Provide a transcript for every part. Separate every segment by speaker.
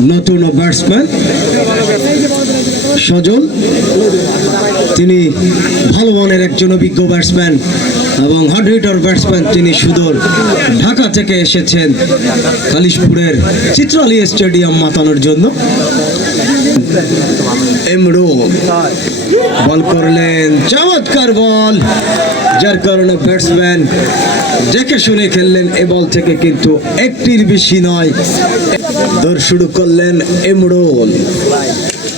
Speaker 1: নতুন ব্যাটসম্যান সজল। তিনি ভালো মনের একজন অভিজ্ঞ ব্যাটসম্যান এবং হার্ড ব্যাটসম্যান। তিনি সুদূর ঢাকা থেকে এসেছেন কালিশপুরের চিত্রালী স্টেডিয়াম মাতানোর জন্য। এমরো। বল করলেন, চমৎকার বল। যার কারণে ব্যাটসম্যান দেখে শুনে খেললেন, এ বল থেকে কিন্তু একটির বেশি নয়। দৌড় শুরু করলেন এমরোল।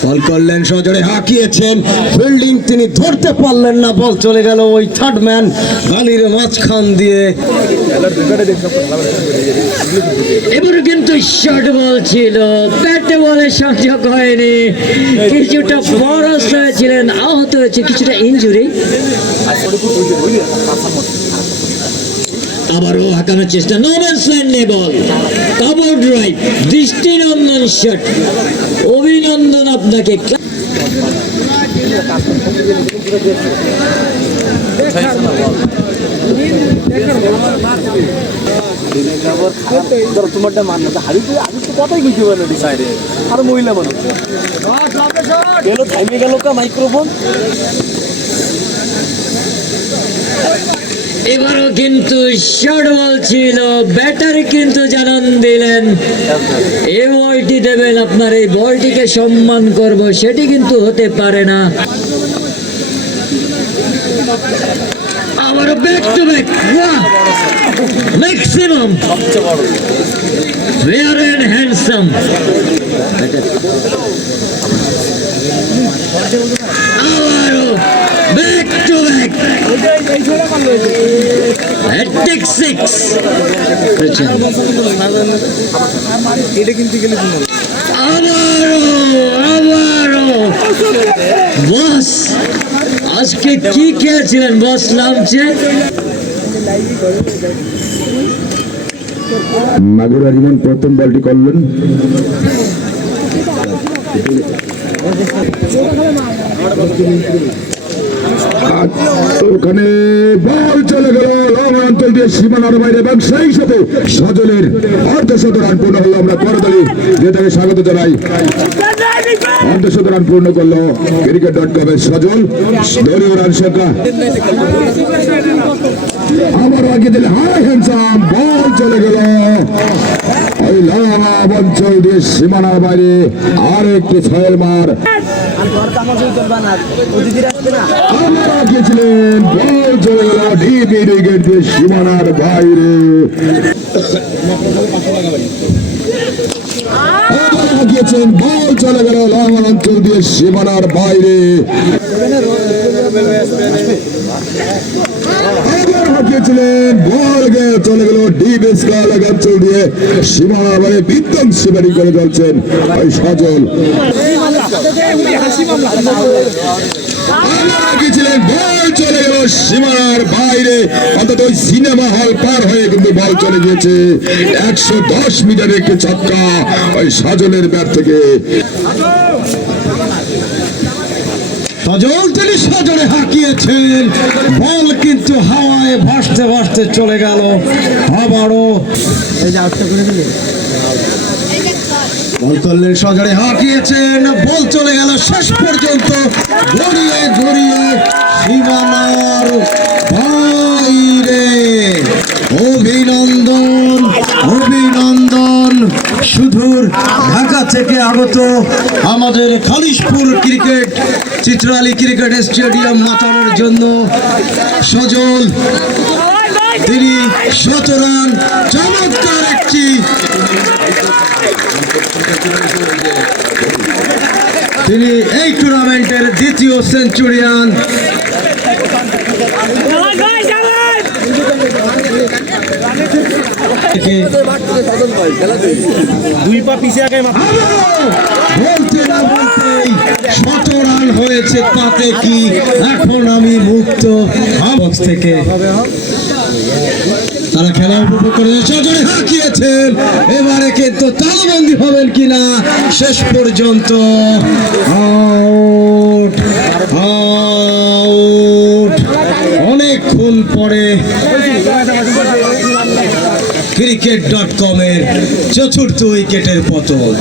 Speaker 1: বল করলেন, সজোরে হাঁকিয়েছেন। ফিল্ডিং তিনি ধরতে পারলেন না, বল চলে গেল ওই থার্ড ম্যান গালির মাঝখান দিয়ে।
Speaker 2: এবারে কিন্তু শর্ট বল ছিল ব্যাটে বলে সংযোগ হয়নি কিছুটা বরস হয়েছিলেন, আহত হয়েছে, কিছুটা ইঞ্জুরি আবারও হাঁকানোর চেষ্টা। নোবেন্স লাইন নেই বল। কবর ড্রাইভ দৃষ্টিনন্দন শট অভিনন্দন আপনাকে।
Speaker 3: কথাই আর মহিলা মানুষ মাইক্রোফোন
Speaker 2: এবারও কিন্তু শর্ট বল ছিল ব্যাটার কিন্তু জানান দিলেন। এই বলটি দেবেন আপনার, এই বলটিকে সম্মান করব, সেটি কিন্তু হতে পারে না। আবারও back to back maximum fair and handsome আবারও back to back hattrick six
Speaker 3: এটা কিনতে গেলে
Speaker 2: বস আজকে কি খেয়েছিলেন বস নামছে
Speaker 4: মাগুরা রিমন প্রথম বলটি করলেন ওখানে বল চলে গেল। লং অঞ্চল দিয়ে সীমানার বাইরে এবং সেই সাথে সজলের অর্ধশত রান পূর্ণ হলো। আমরা করদলি যেটাকে স্বাগত জানাই। অর্ধশত রান পূর্ণ করল ক্রিকেট ডট কমের সজল। দলীয় রান সংখ্যা। আবার আগে দিলে হাই হ্যান্ডসাম বল চলে গেল। ওই লাভ অঞ্চল দিয়ে সীমানার বাইরে আর একটি ছয়ের মার। সীমানার বাইরে। আবার আগিয়েছেন বল চলে গেল লং অঞ্চল দিয়ে সীমানার বাইরে। চলে দিয়ে সীমানার বাইরে বিধ্বংসী ব্যাটিং করে চলছেন সজল। সীমানার বাইরে। অন্তত ওই সিনেমা হল পার হয়ে কিন্তু বল চলে গিয়েছে। একশো দশ মিটারের একটি ছক্কা ওই সাজনের ব্যাট থেকে।
Speaker 1: তিনি হাঁকিয়েছেন। বল কিন্তু হাওয়ায় ভাসতে ভাসতে চলে গেল। আবারও করলেন সজলে হাঁকিয়েছেন। বল চলে গেল শেষ পর্যন্ত। গড়িয়ে গড়িয়ে সীমানার বাইরে অভিনন্দন অভিনন্দন। সুদূর ঢাকা থেকে আগত আমাদের Khalishpur cricket, Chitrali cricket stadium মাতানোর জন্য সজল। তিনি শতরান চমৎকার একটি তিনি এই টুর্নামেন্টের দ্বিতীয় সেঞ্চুরিয়ান।
Speaker 3: দুই পা পিছে আগে
Speaker 1: বলতে না বলতেই শত হয়েছে তাতে কি? এখন আমি মুক্ত। বক্স থেকে তারা খেলা উপভোগ করে হাঁকিয়েছেন। এবারে কিন্তু তালবন্দি হবেন কিনা শেষ পর্যন্ত। অনেকক্ষণ পরে ক্রিকেট ডট কমের চতুর্থ উইকেটের পতন।